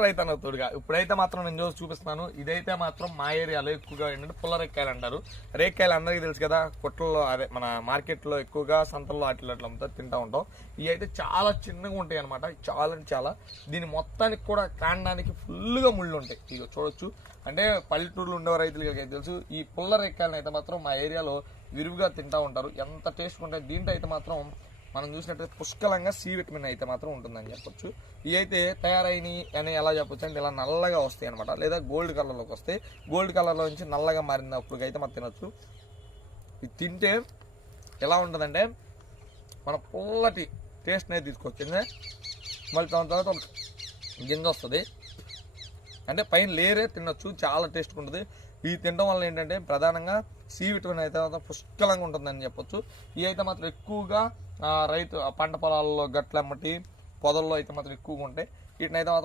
రైతన్న తోడుగా ఇప్పుడైతే మాత్రం నేను చూపిస్తున్నాను. ఇదైతే మాత్రం మా ఏరియాలో ఎక్కువగా ఏంటంటే పుల్లరెక్కాయలు అంటారు. రేక్కాయలు అందరికీ తెలుసు కదా, కొట్లలో అదే మన మార్కెట్లో ఎక్కువగా సంతల్లో అట్లా అట్లా తింటా ఉంటాం. ఇవి అయితే చాలా చిన్నగా ఉంటాయి అనమాట, చాలా అంటే చాలా. దీని మొత్తానికి కూడా కాండానికి ఫుల్గా ముళ్ళు ఉంటాయి. ఇక చూడొచ్చు, అంటే పల్లెటూరులో ఉండే రైతులకి తెలుసు. ఈ పుల్లరెక్కాయలను అయితే మాత్రం మా ఏరియాలో విరివిగా తింటా ఉంటారు. ఎంత టేస్ట్ ఉంటాయి. దీంట్లో అయితే మాత్రం మనం చూసినట్టయితే పుష్కలంగా సి విటమిన్ అయితే మాత్రం ఉంటుందని చెప్పొచ్చు. ఇవి అయితే తయారైనవి అని ఎలా చెప్పొచ్చు అంటే ఇలా నల్లగా వస్తాయి అనమాట, లేదా గోల్డ్ కలర్లోకి వస్తాయి. గోల్డ్ కలర్లో నుంచి నల్లగా మారినప్పుడు అయితే మనం తినొచ్చు. ఇది తింటే ఎలా ఉంటుందంటే మన పుల్లటి టేస్ట్ అనేది తీసుకొచ్చింది. మళ్ళీ దాని తర్వాత గింజ వస్తుంది, అంటే పైన లేరే తినొచ్చు, చాలా టేస్ట్గా ఉంటుంది. ఇవి తినడం వల్ల ఏంటంటే ప్రధానంగా సి విటమిన్ అయితే మాత్రం పుష్కలంగా ఉంటుందని చెప్పొచ్చు. ఇవి అయితే మాత్రం ఎక్కువగా రైతు పంట పొలాల్లో గట్లమ్మటి పొదల్లో అయితే మాత్రం ఎక్కువగా ఉంటాయి. వీటిని అయితే మాత్రం